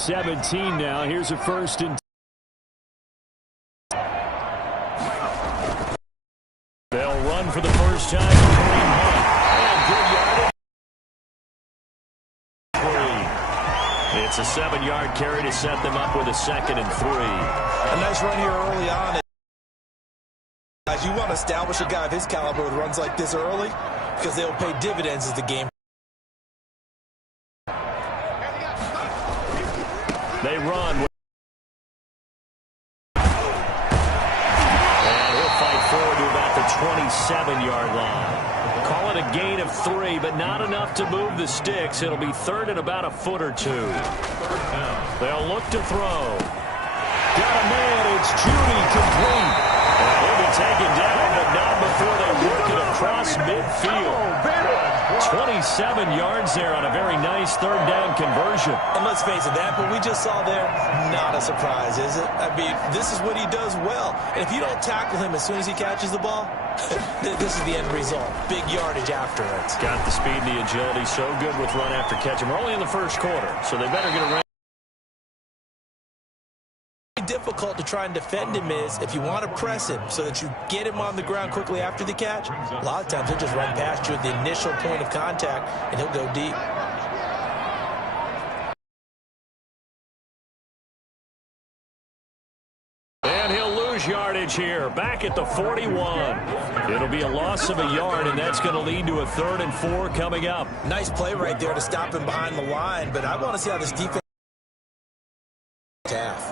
17 now. Here's a first and 10. They'll run for the first time. And good yardage. It's a 7-yard carry to set them up with a 2nd and 3. A nice run here early on. Guys, you want to establish a guy of his caliber with runs like this early because they'll pay dividends as the game. They run. And he'll fight forward to about the 27-yard line. Call it a gain of 3, but not enough to move the sticks. It'll be 3rd and about a foot or 2. They'll look to throw. Got a man. It's Judy complete. He'll be taken down, but not before they work it across midfield. 27 yards there on a very nice 3rd down conversion. And let's face it, that what we just saw there, not a surprise, is it? I mean, this is what he does well. And if you don't tackle him as soon as he catches the ball, this is the end result. Big yardage after it. Got the speed and the agility, so good with run after catch. And we're only in the first quarter, so they better get a difficult to try and defend him is if you want to press him so that you get him on the ground quickly after the catch. A lot of times he'll just run past you at the initial point of contact and he'll go deep. And he'll lose yardage here back at the 41. It'll be a loss of a yard, and that's going to lead to a 3rd and 4 coming up. Nice play right there to stop him behind the line, but I want to see how this defense.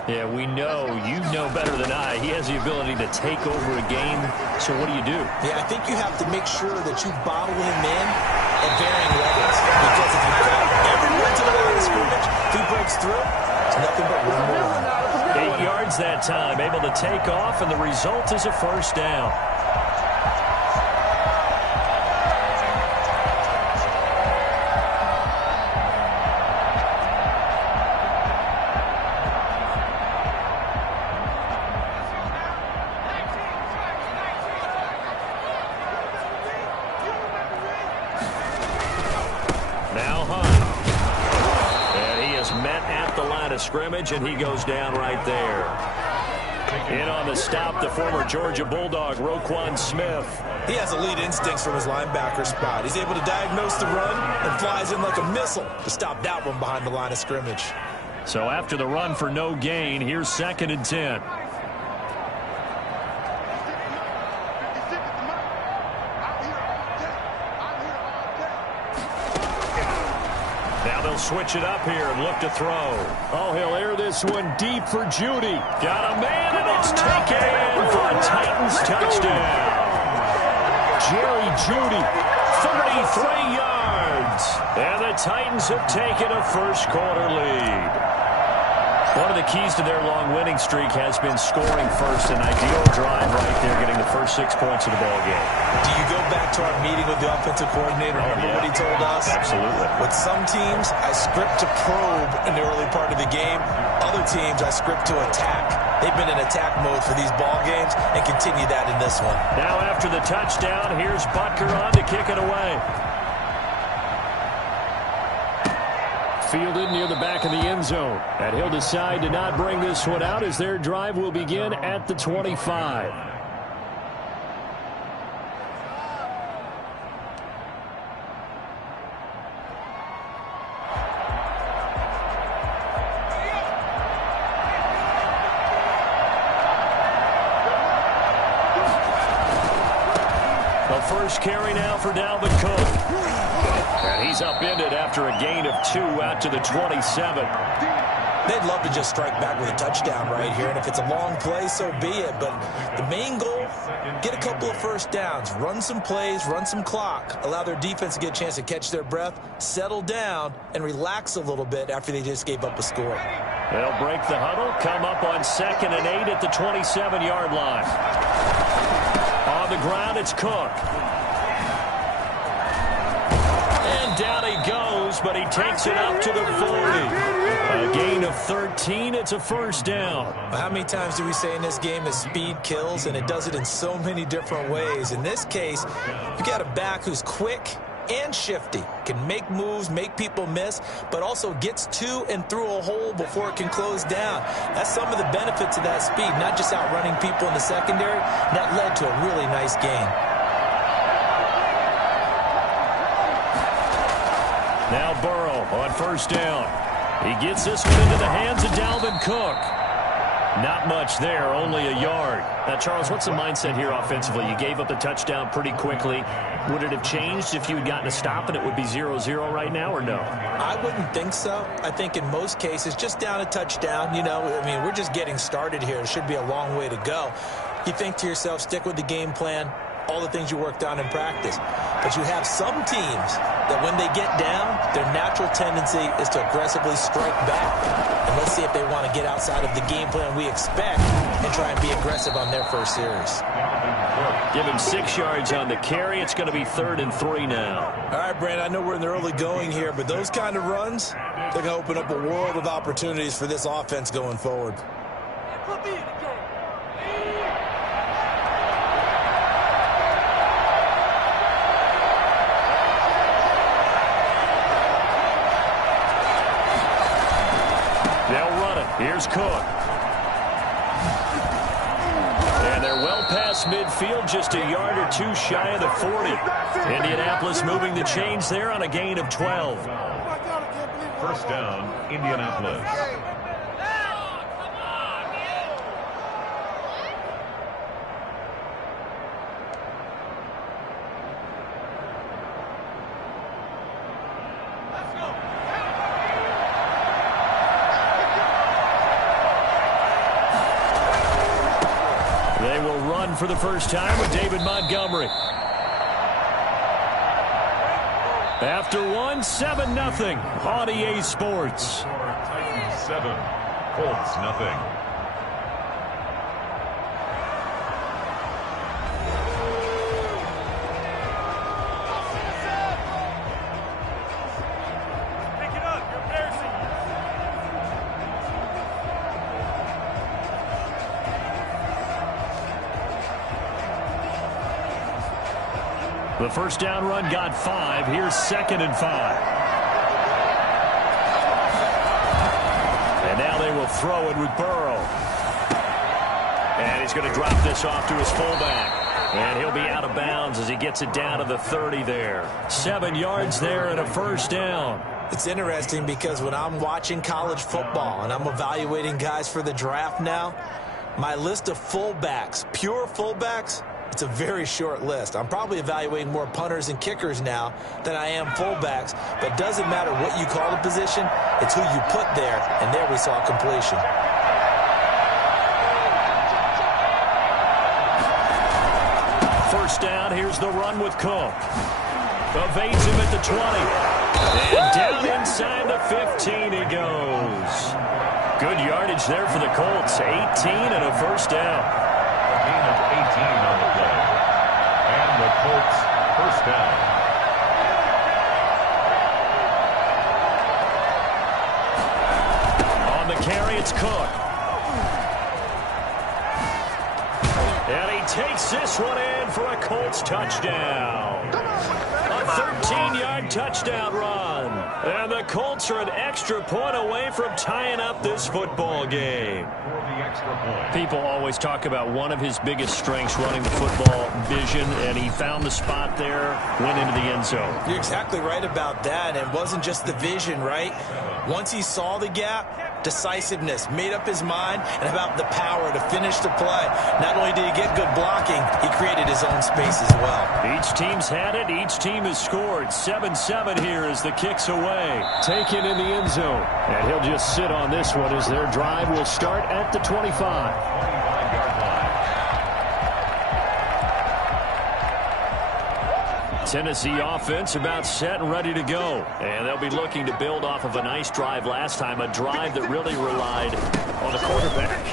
Yeah, we know, you know better than I, he has the ability to take over a game. So what do you do? Yeah, I think you have to make sure that you bottle him in at varying levels. Because if you cut everyone to the line of scrimmage, if he breaks through, it's nothing but 1 more. 8 yards that time, able to take off, and the result is a 1st down. Scrimmage, and he goes down right there. In on the stop, the former Georgia Bulldog, Roquan Smith. He has elite instincts from his linebacker spot. He's able to diagnose the run and flies in like a missile to stop that one behind the line of scrimmage. So after the run for no gain, here's 2nd and 10. Switch it up here and look to throw. Oh, he'll air this one deep for Judy. Got a man, and it's taken in for a Titans touchdown. Jerry Judy, 33 yards. And the Titans have taken a first quarter lead. One of the keys to their long winning streak has been scoring first. An ideal drive right there, getting the first 6 points of the ball game. Do you go back to our meeting with the offensive coordinator? Remember what he told us? Absolutely. With some teams, I script to probe in the early part of the game. Other teams, I script to attack. They've been in attack mode for these ball games and continue that in this one. Now after the touchdown, here's Butker on to kick it away. Fielded near the back of the end zone. And he'll decide to not bring this one out as their drive will begin at the 25. The first carry now for Dalvin Cook. And he's upended after a gain of 2 out to the 27. They'd love to just strike back with a touchdown right here, and if it's a long play, so be it. But the main goal, get a couple of first downs, run some plays, run some clock, allow their defense to get a chance to catch their breath, settle down, and relax a little bit after they just gave up a score. They'll break the huddle, come up on 2nd and 8 at the 27-yard line. On the ground, it's Cook. Down he goes, but he takes it up to the 40. A gain of 13. It's a first down. How many times do we say in this game that speed kills, and it does it in so many different ways? In this case, you got a back who's quick, and shifty. Can make moves, make people miss, but also gets to and through a hole before it can close down. That's some of the benefits of that speed, not just outrunning people in the secondary. That led to a really nice gain. Now Burrow on first down. He gets this one into the hands of Dalvin Cook. Not much there, only a yard. Now, Charles, what's the mindset here offensively? You gave up the touchdown pretty quickly. Would it have changed if you had gotten a stop and it would be 0-0 right now, or no? I wouldn't think so. I think in most cases, just down a touchdown, you know, I mean, we're just getting started here. It should be a long way to go. You think to yourself, stick with the game plan, all the things you worked on in practice. But you have some teams that when they get down, their natural tendency is to aggressively strike back. And let's see if they want to get outside of the game plan we expect and try and be aggressive on their first series. Give him 6 yards on the carry. It's going to be 3rd and 3 now. All right, Brandon, I know we're in the early going here, but those kind of runs, they're going to open up a world of opportunities for this offense going forward. Here's Cook. And they're well past midfield, just a yard or two shy of the 40. Indianapolis moving the chains there on a gain of 12. First down, Indianapolis. For the first time with David Montgomery. After one, 7-0 on EA Sports. Titans 7, Colts nothing. The first down run got 5. Here's 2nd and 5. And now they will throw it with Burrow. And he's going to drop this off to his fullback. And he'll be out of bounds as he gets it down to the 30 there. 7 yards there and a first down. It's interesting because when I'm watching college football and I'm evaluating guys for the draft now, my list of fullbacks, pure fullbacks, it's a very short list. I'm probably evaluating more punters and kickers now than I am fullbacks, but it doesn't matter what you call the position, it's who you put there, and there we saw completion. First down, here's the run with Cook. Evades him at the 20. And down inside the 15 he goes. Good yardage there for the Colts. 18 and a first down. A gain of 18 on the play. And the Colts first down. On the carry, it's Cook. And he takes this one in for a Colts touchdown. A 13-yard touchdown run. And the Colts are an extra point away from tying up this football game. People always talk about one of his biggest strengths, running the football, vision, and he found the spot there, went into the end zone. You're exactly right about that. It wasn't just the vision, right? Once he saw the gap, decisiveness, made up his mind, and about the power to finish the play. Not only did he get good blocking, he created his own space as well. Each team's had it. Each team has scored. 7-7 here as the kick's away. Taken in the end zone. And he'll just sit on this one as their drive will start at the 25. 25-yard line. Tennessee offense about set and ready to go. And they'll be looking to build off of a nice drive last time, a drive that really relied on the quarterback.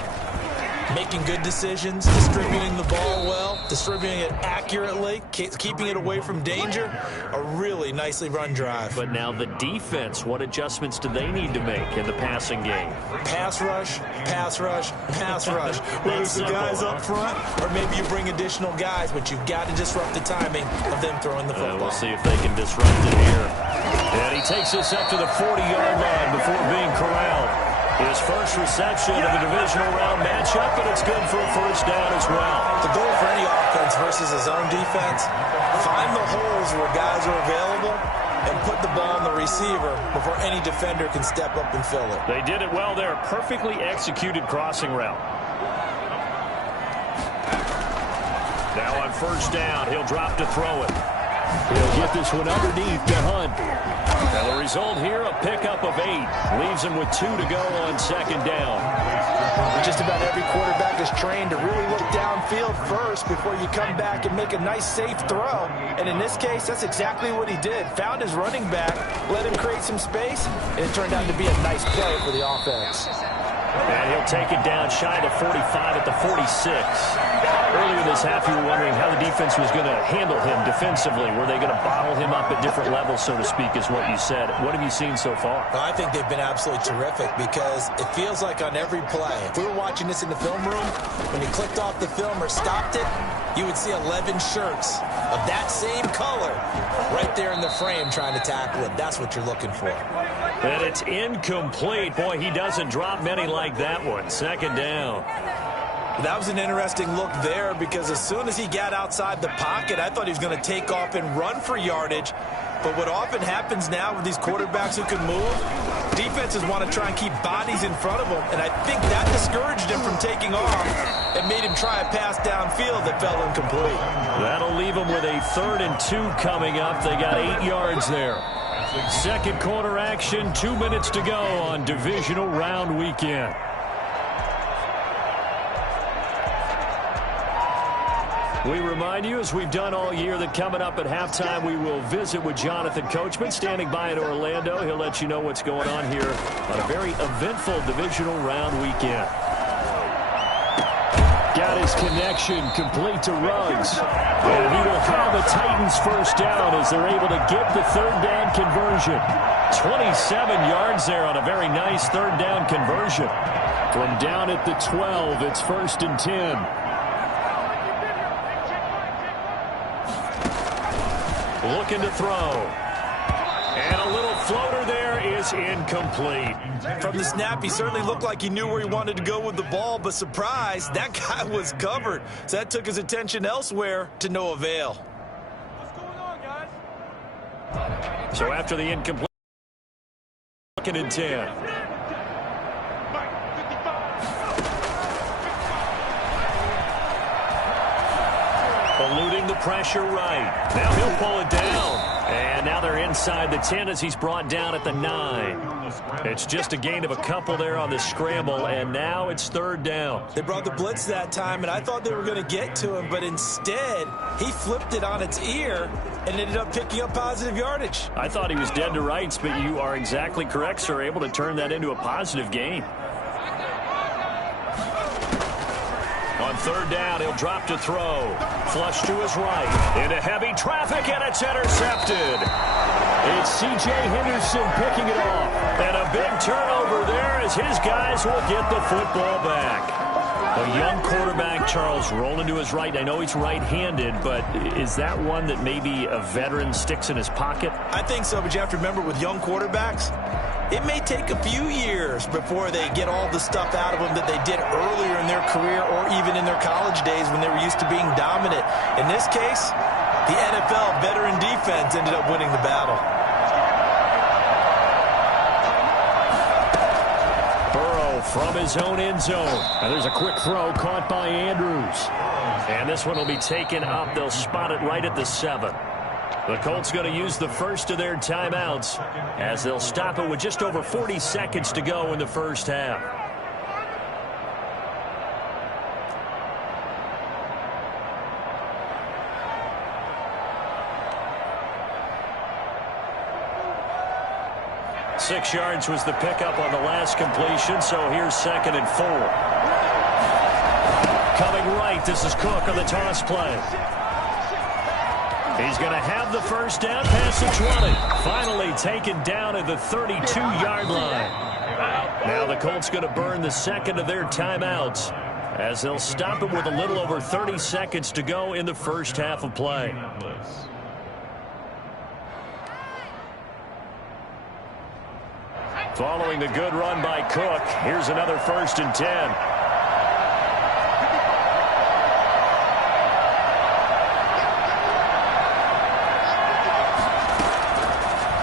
making good decisions, distributing the ball well, distributing it accurately, keeping it away from danger. A really nicely run drive. But now the defense, what adjustments do they need to make in the passing game? Pass rush, pass rush, pass rush. Whether it's the guys up front or maybe you bring additional guys, but you've got to disrupt the timing of them throwing the football. We'll see if they can disrupt it here. And he takes this up to the 40-yard line before being corralled. His first reception of the divisional round matchup, but it's good for a first down as well. The goal for any offense versus his own defense, find the holes where guys are available and put the ball on the receiver before any defender can step up and fill it. They did it well there. Perfectly executed crossing route. Now on first down, he'll drop to throw it. He'll get this one underneath to Hunt. And the result here, a pickup of 8. Leaves him with 2 to go on second down. Just about every quarterback is trained to really look downfield first before you come back and make a nice, safe throw. And in this case, that's exactly what he did. Found his running back, let him create some space, and it turned out to be a nice play for the offense. And he'll take it down shy of 45 at the 46. Earlier this half, you were wondering how the defense was going to handle him defensively. Were they going to bottle him up at different levels, so to speak, is what you said. What have you seen so far? Well, I think they've been absolutely terrific because it feels like on every play, if we were watching this in the film room, when he clicked off the film or stopped it, you would see 11 shirts of that same color right there in the frame trying to tackle it. That's what you're looking for. And it's incomplete. Boy, he doesn't drop many like that one. Second down. That was an interesting look there because as soon as he got outside the pocket, I thought he was going to take off and run for yardage. But what often happens now with these quarterbacks who can move, defenses want to try and keep bodies in front of them. And I think that discouraged him from taking off and made him try a pass downfield that fell incomplete. That'll leave him with a 3rd and 2 coming up. They got 8 yards there. Second quarter action, 2 minutes to go on divisional round weekend. We remind you, as we've done all year, that coming up at halftime, we will visit with Jonathan Coachman, standing by in Orlando. He'll let you know what's going on here on a very eventful divisional round weekend. Got his connection complete to Ruggs. And he will have the Titans first down as they're able to get the 3rd down conversion. 27 yards there on a very nice 3rd down conversion. From down at the 12, it's 1st and 10. Looking to throw. And a little floater there is incomplete. From the snap, he certainly looked like he knew where he wanted to go with the ball, but surprise, that guy was covered. So that took his attention elsewhere to no avail. What's going on, guys? So after the incomplete, 2nd and 10. Eluding the pressure right. Now he'll pull it down. And now they're inside the 10 as he's brought down at the 9. It's just a gain of a couple there on the scramble, and now it's 3rd down. They brought the blitz that time, and I thought they were going to get to him, but instead, he flipped it on its ear and ended up picking up positive yardage. I thought he was dead to rights, but you are exactly correct, sir, able to turn that into a positive gain. On 3rd down, he'll drop to throw. Flush to his right. Into heavy traffic, and it's intercepted. It's C.J. Henderson picking it off. And a big turnover there as his guys will get the football back. A young quarterback, Charles, rolling to his right. I know he's right-handed, but is that one that maybe a veteran sticks in his pocket? I think so, but you have to remember with young quarterbacks, it may take a few years before they get all the stuff out of them that they did earlier in their career or even in their college days when they were used to being dominant. In this case, the NFL veteran defense ended up winning the battle. Burrow from his own end zone. And there's a quick throw caught by Andrews. And this one will be taken up. They'll spot it right at the 7. The Colts going to use the first of their timeouts as they'll stop it with just over 40 seconds to go in the first half. Six yards was the pickup on the last completion, so here's 2nd and 4. Coming right, this is Cook on the toss play. He's going to have the first down past the 20. Finally taken down at the 32-yard line. Now the Colts going to burn the second of their timeouts as they'll stop it with a little over 30 seconds to go in the first half of play. Following the good run by Cook, here's another 1st and 10.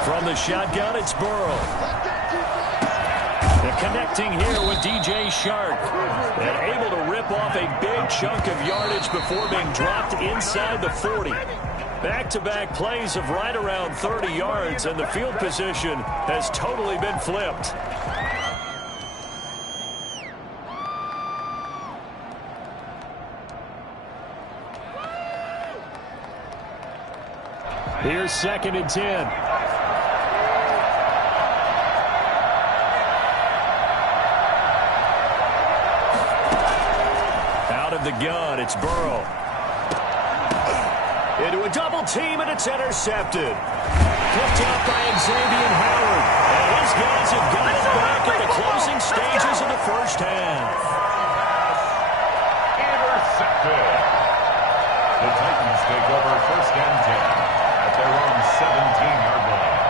From the shotgun, it's Burrow. And connecting here with DJ Shark. And able to rip off a big chunk of yardage before being dropped inside the 40. Back-to-back plays of right around 30 yards, and the field position has totally been flipped. Here's 2nd and 10. Out of the gun, it's Burrow. Into a double team, and it's intercepted. Picked up by Xavier Howard. And his guys have got it back at the closing stages of the first half. Intercepted. The Titans take over 1st and 10 at their own 17-yard line.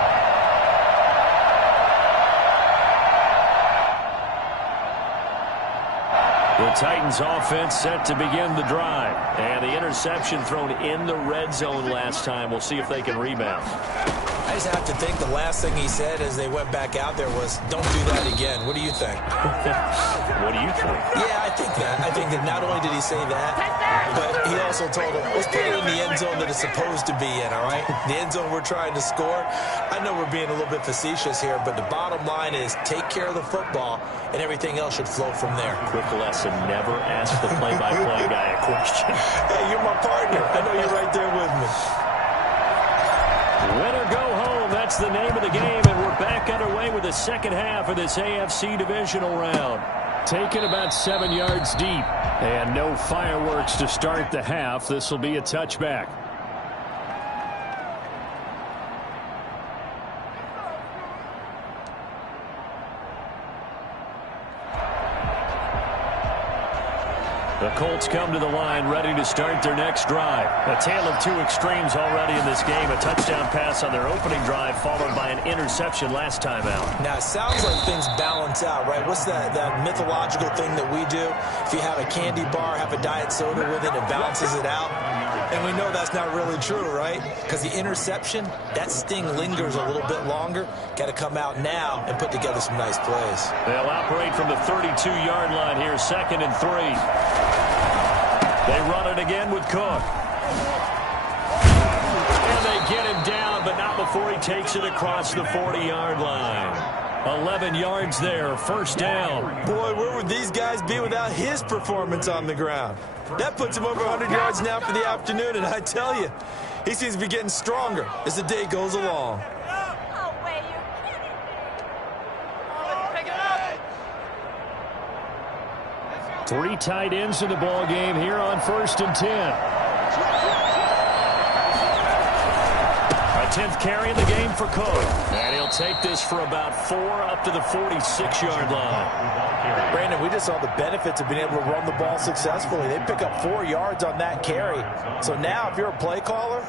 The Titans offense set to begin the drive. And the interception thrown in the red zone last time. We'll see if they can rebound. I just have to think the last thing he said as they went back out there was, don't do that again. What do you think? What do you think? Yeah, I think that. I think that not only did he say that, but he also told him, let's put it in the end zone that it's supposed to be in, all right? The end zone we're trying to score. I know we're being a little bit facetious here, but the bottom line is take care of the football, and everything else should flow from there. Quick lesson, never ask the play-by-play guy a question. Hey, you're my partner. I know you're right there with me. Win or go home, that's the name of the game, and we're back underway with the second half of this AFC divisional round. Taken about 7 yards deep, and no fireworks to start the half. This will be a touchback. The Colts come to the line ready to start their next drive. A tale of two extremes already in this game. A touchdown pass on their opening drive followed by an interception last time out. Now, it sounds like things balance out, right? What's that mythological thing that we do? If you have a candy bar, have a diet soda with it, it balances it out. And we know that's not really true, right? Because the interception, that sting lingers a little bit longer. Got to come out now and put together some nice plays. They'll operate from the 32-yard line here, 2nd and 3. They run it again with Cook. And they get him down, but not before he takes it across the 40-yard line. 11 yards there, 1st down. Boy, where would these guys be without his performance on the ground? That puts him over 100 yards now for the afternoon, and I tell you, he seems to be getting stronger as the day goes along. Three tight ends in the ball game here on 1st and 10. A 10th carry in the game for Cook. And he'll take this for about 4 up to the 46-yard line. Brandon, we just saw the benefits of being able to run the ball successfully. They pick up 4 yards on that carry. So now if you're a play caller,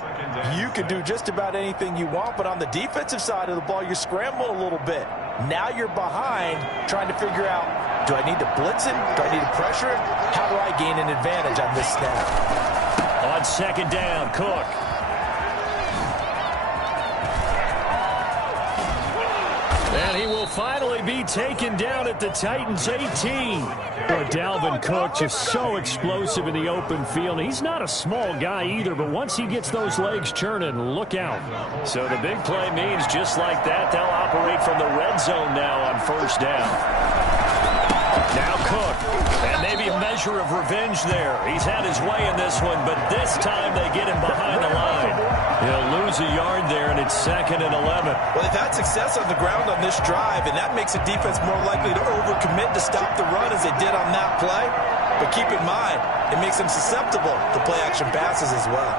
you can do just about anything you want. But on the defensive side of the ball, you're scrambling a little bit. Now you're behind trying to figure out, do I need to blitz him? Do I need to pressure him? How do I gain an advantage on this snap? On 2nd down, Cook. And he will finally be taken down at the Titans' 18. But Dalvin Cook just so explosive in the open field. He's not a small guy either, but once he gets those legs churning, look out. So the big play means just like that, they'll operate from the red zone now on 1st down. Now Cook, and maybe a measure of revenge there. He's had his way in this one, but this time they get him behind the line. He'll lose a yard there, and it's 2nd and 11. Well, they've had success on the ground on this drive, and that makes a defense more likely to overcommit to stop the run as they did on that play. But keep in mind, it makes them susceptible to play-action passes as well.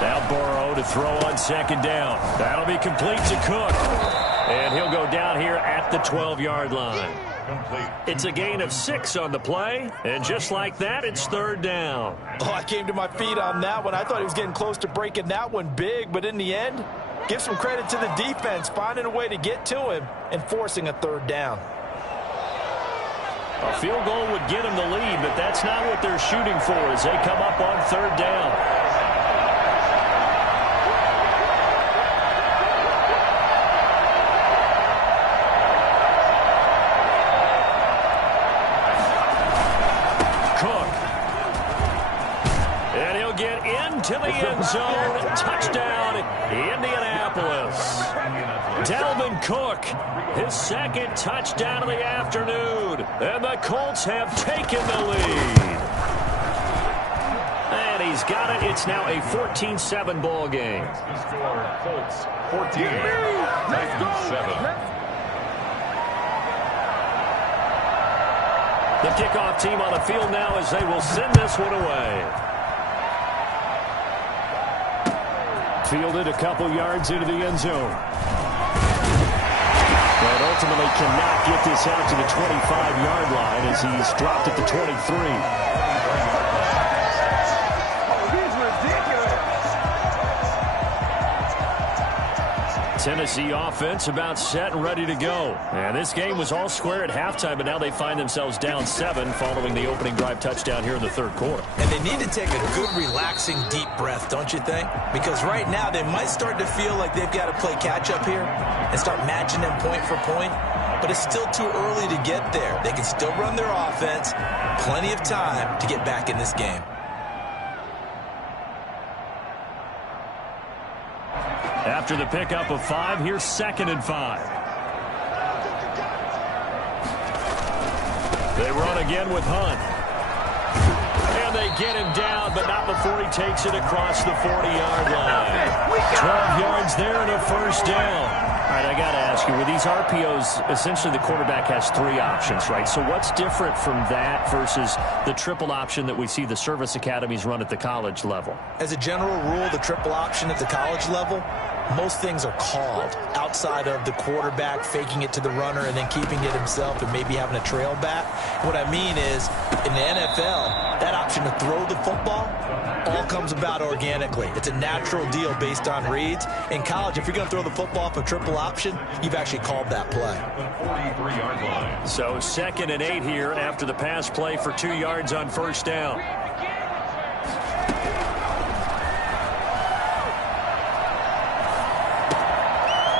Now Burrow to throw on second down. That'll be complete to Cook. And he'll go down here at the 12-yard line. It's a gain of 6 on the play, and just like that, it's third down. Oh, I came to my feet on that one. I thought he was getting close to breaking that one big, but in the end, give some credit to the defense, finding a way to get to him and forcing a third down. A field goal would get them the lead, but that's not what they're shooting for as they come up on third down. To the end zone. Touchdown, Indianapolis. Dalvin Cook, his second touchdown of the afternoon. And the Colts have taken the lead. And he's got it. It's now a 14-7 ball game. The score, Colts 14, Titans 7. The kickoff team on the field now as they will send this one away. Fielded a couple yards into the end zone. But ultimately cannot get this out to the 25-yard line as he's dropped at the 23. Tennessee offense about set and ready to go. And this game was all square at halftime, but now they find themselves down 7 following the opening drive touchdown here in the third quarter. And they need to take a good, relaxing, deep breath, don't you think? Because right now they might start to feel like they've got to play catch-up here and start matching them point for point. But it's still too early to get there. They can still run their offense. Plenty of time to get back in this game. After the pickup of 5, here's 2nd and 5. They run again with Hunt. And they get him down, but not before he takes it across the 40-yard line. 12 yards there and a first down. All right, I got to ask you, with these RPOs, essentially the quarterback has 3 options, right? So what's different from that versus the triple option that we see the service academies run at the college level? As a general rule, the triple option at the college level, most things are called outside of the quarterback faking it to the runner and then keeping it himself and maybe having a trail back. What I mean is, in the NFL, that option to throw the football all comes about organically. It's a natural deal based on reads. In college, if you're going to throw the football off a triple option, you've actually called that play. 43-yard line. So 2nd and 8 here after the pass play for 2 yards on first down.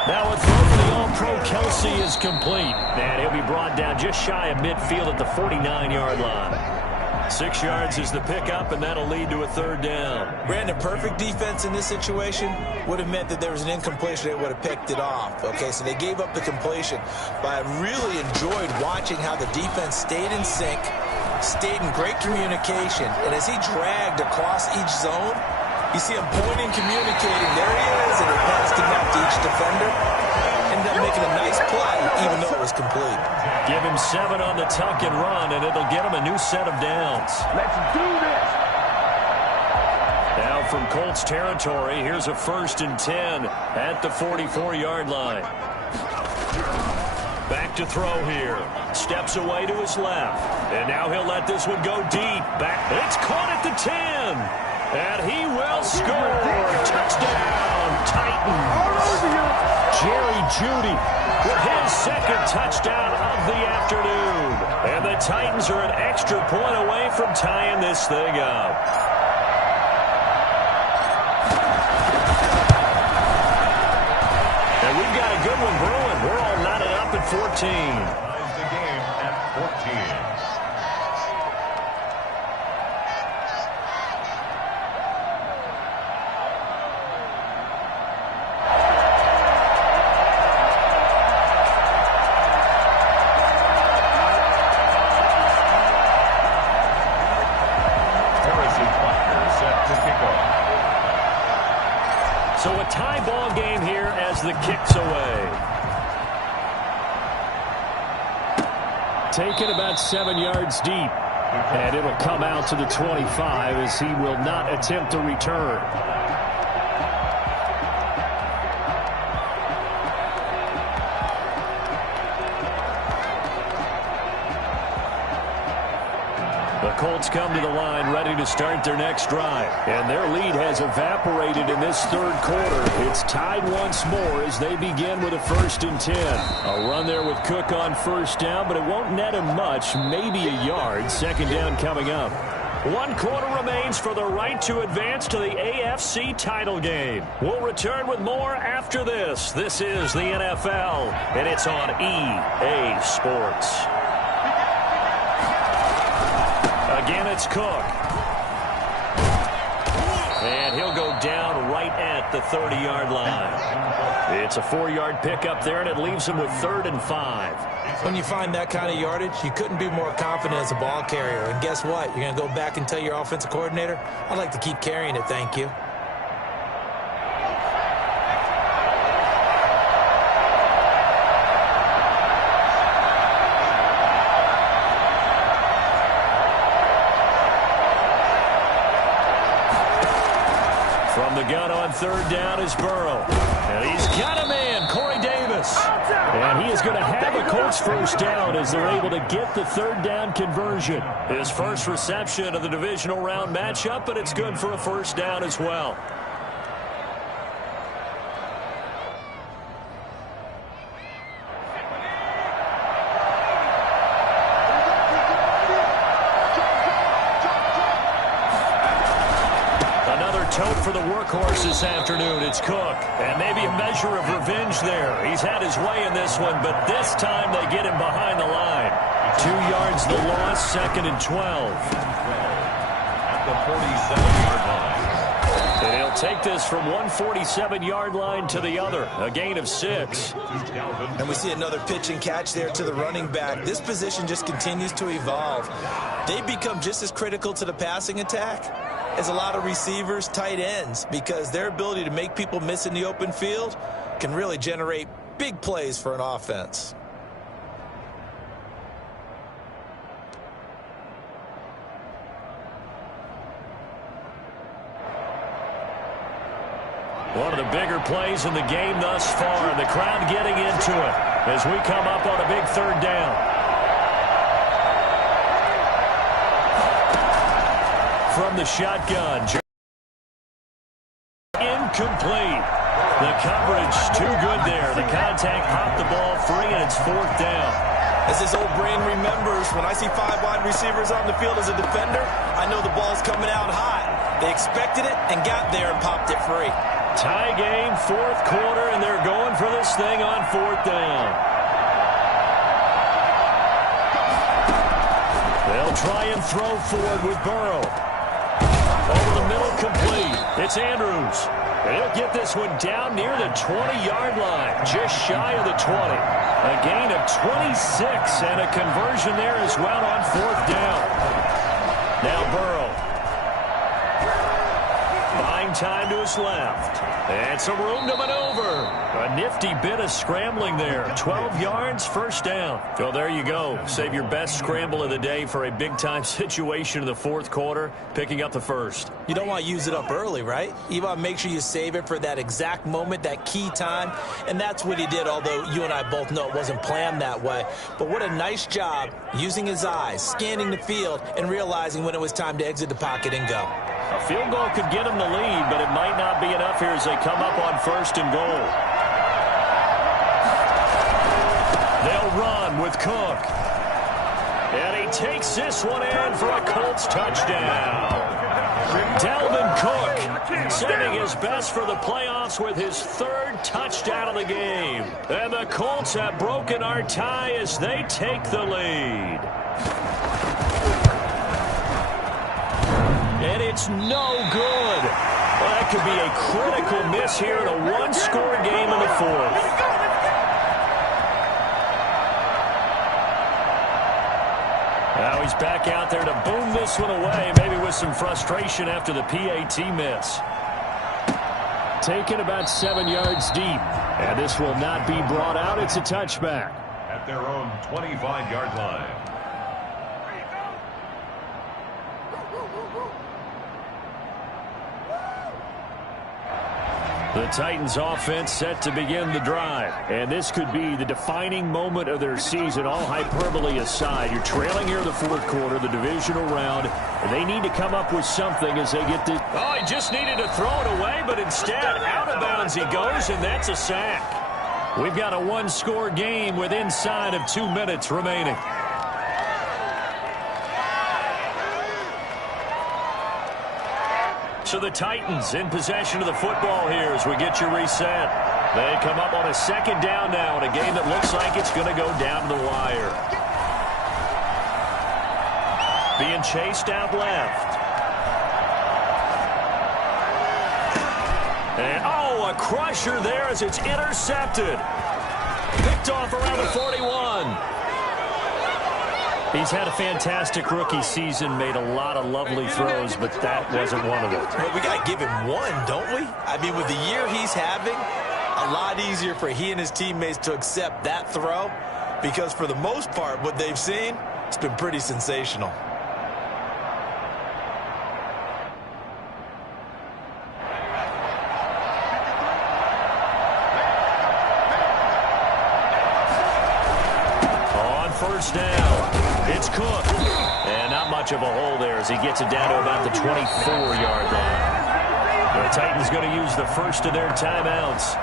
Now a throw for the All-Pro Kelsey is complete. And he'll be brought down just shy of midfield at the 49-yard line. 6 yards is the pickup, and that'll lead to a third down. Brandon, perfect defense in this situation would have meant that there was an incompletion. They would have picked it off. Okay, so they gave up the completion. But I really enjoyed watching how the defense stayed in sync, stayed in great communication. And as he dragged across each zone, you see him pointing, communicating. There he is, and he passed him out to each defender. Ended up making a nice play, even though it was complete. Give him 7 on the tuck and run, and it'll get him a new set of downs. Let's do this. Now from Colts territory, here's a 1st and 10 at the 44-yard line. Back to throw here. Steps away to his left. And now he'll let this one go deep. Back. It's caught at the 10. And he will score. Touchdown, Titans. Jerry Jeudy with his 2nd touchdown of the afternoon. And the Titans are an extra point away from tying this thing up. And we've got a good one brewing. We're all knotted up at 14. Ties the game at 14. So a tie ball game here as the kick's away. Taken about 7 yards deep. And it'll come out to the 25 as he will not attempt a return. The Colts come to the line ready to start their next drive. And their lead has evaporated in this third quarter. It's tied once more as they begin with a 1st and 10. A run there with Cook on first down, but it won't net him much, maybe a yard. 2nd down coming up. 1 quarter remains for the right to advance to the AFC title game. We'll return with more after this. This is the NFL, and it's on EA Sports. Again, it's Cook. And he'll go down right at the 30-yard line. It's a 4-yard pickup there, and it leaves him with 3rd and 5. When you find that kind of yardage, you couldn't be more confident as a ball carrier. And guess what? You're going to go back and tell your offensive coordinator, I'd like to keep carrying it, thank you. From the gun on 3rd down is Burrow. And he's got a man, Corey Davis. And he is going to have a Colts 1st down as they're able to get the 3rd down conversion. His first reception of the divisional round matchup, but it's good for a 1st down as well. For the workhorse this afternoon, it's Cook. And maybe a measure of revenge there. He's had his way in this one, but this time they get him behind the line. 2 yards the loss, 2nd and 12. At the 47-yard line. And he'll take this from 147-yard line to the other. A gain of 6. And we see another pitch and catch there to the running back. This position just continues to evolve. They become just as critical to the passing attack as a lot of receivers, tight ends, because their ability to make people miss in the open field can really generate big plays for an offense. One of the bigger plays in the game thus far. The crowd getting into it as we come up on a big 3rd down. From the shotgun. Incomplete. The coverage too good there. The contact popped the ball free, and it's 4th down. As his old brain remembers, when I see 5 wide receivers on the field as a defender, I know the ball's coming out hot. They expected it and got there and popped it free. Tie game, 4th quarter, and they're going for this thing on 4th down. They'll try and throw forward with Burrow. Over the middle, complete. It's Andrews. And he'll get this one down near the 20-yard line, just shy of the 20. A gain of 26 and a conversion there as well on 4th down. Now Burrow. Buying time to his left. And some room to maneuver. A nifty bit of scrambling there. 12 yards, 1st down. So there you go. Save your best scramble of the day for a big-time situation in the 4th quarter, picking up the 1st. You don't want to use it up early, right? You want to make sure you save it for that exact moment, that key time. And that's what he did, although you and I both know it wasn't planned that way. But what a nice job using his eyes, scanning the field, and realizing when it was time to exit the pocket and go. A field goal could get them the lead, but it might not be enough here as they come up on 1st and goal. They'll run with Cook. And he takes this one in for a Colts touchdown. Dalvin Cook sending his best for the playoffs with his 3rd touchdown of the game. And the Colts have broken our tie as they take the lead. And it's no good. Well, that could be a critical miss here in a 1-score game in the 4th. Now he's back out there to boom this one away, maybe with some frustration after the PAT miss. Taken about 7 yards deep. And this will not be brought out. It's a touchback. at their own 25-yard line. The Titans offense set to begin the drive. And this could be the defining moment of their season, all hyperbole aside. You're trailing here in the fourth quarter, the divisional round. And they need to come up with something as they get the... Oh, he just needed to throw it away, but instead, out of bounds he goes, and that's a sack. We've got a one-score game with inside of 2 minutes remaining. So the Titans in possession of the football here as we get you reset. They come up on a second down now in a game that looks like it's going to go down to the wire. Being chased out left. And, oh, a crusher there as it's intercepted. Picked off around the 41. He's had a fantastic rookie season, made a lot of lovely throws, but that wasn't one of them. Well, we got to give him one, don't we? I mean, with the year he's having, a lot easier for he and his teammates to accept that throw because for the most part, what they've seen, it's been pretty sensational. On first down. It's Cook. And not much of a hole there as he gets it down to about the 24-yard line. The Titans going to use the first of their timeouts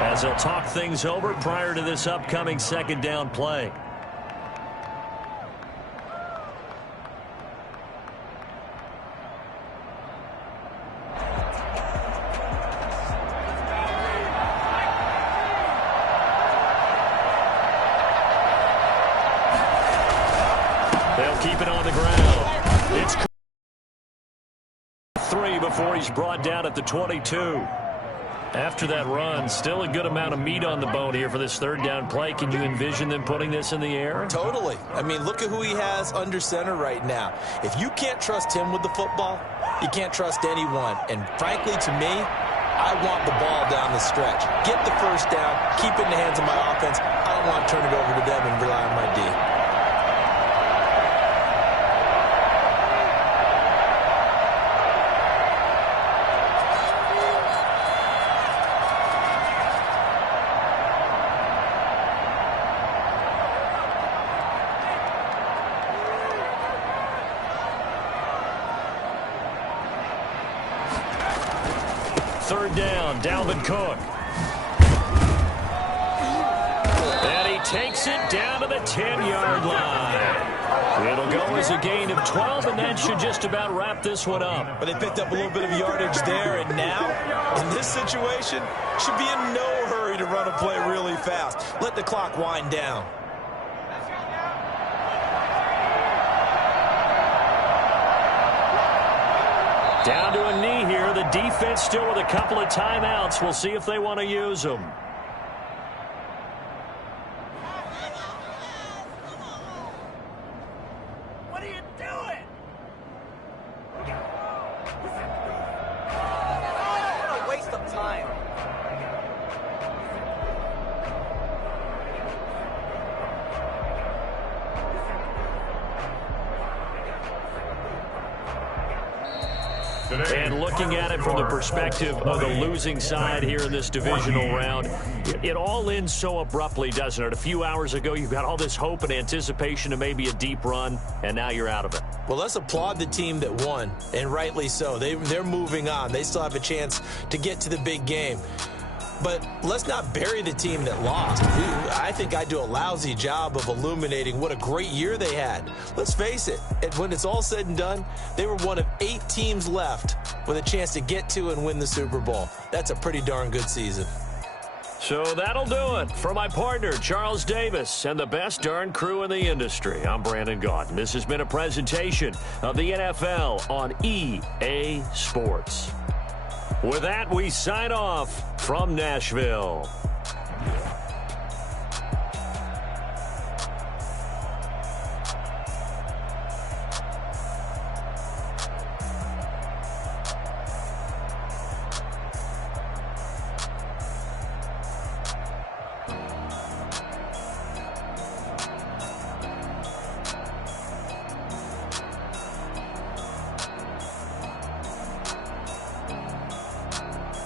as they'll talk things over prior to this upcoming second down play. Keep it on the ground. It's 3 before he's brought down at the 22. After that run, still a good amount of meat on the bone here for this third down play. Can you envision them putting this in the air? Totally. I mean, look at who he has under center right now. If you can't trust him with the football, you can't trust anyone. And frankly, to me, I want the ball down the stretch. Get the first down, keep it in the hands of my offense. I don't want to turn it over to them and rely on my D. Third down, Dalvin Cook. And he takes it down to the 10-yard line. It'll go as a gain of 12, and that should just about wrap this one up. But they picked up a little bit of yardage there, and now, in this situation, should be in no hurry to run a play really fast. Let the clock wind down. Down to a knee here. The defense still with a couple of timeouts. We'll see if they want to use them. What are you doing? What a waste of time. And looking at it from the perspective of the losing side here in this divisional round, it all ends so abruptly, doesn't it? A few hours ago, you've got all this hope and anticipation of maybe a deep run, and now you're out of it. Well, let's applaud the team that won, and rightly so. They're moving on. They still have a chance to get to the big game. But let's not bury the team that lost. I think I do a lousy job of illuminating what a great year they had. Let's face it, when it's all said and done, they were one of 8 teams left with a chance to get to and win the Super Bowl. That's a pretty darn good season. So that'll do it. For my partner, Charles Davis, and the best darn crew in the industry, I'm Brandon Gaudin. This has been a presentation of the NFL on EA Sports. With that, we sign off from Nashville.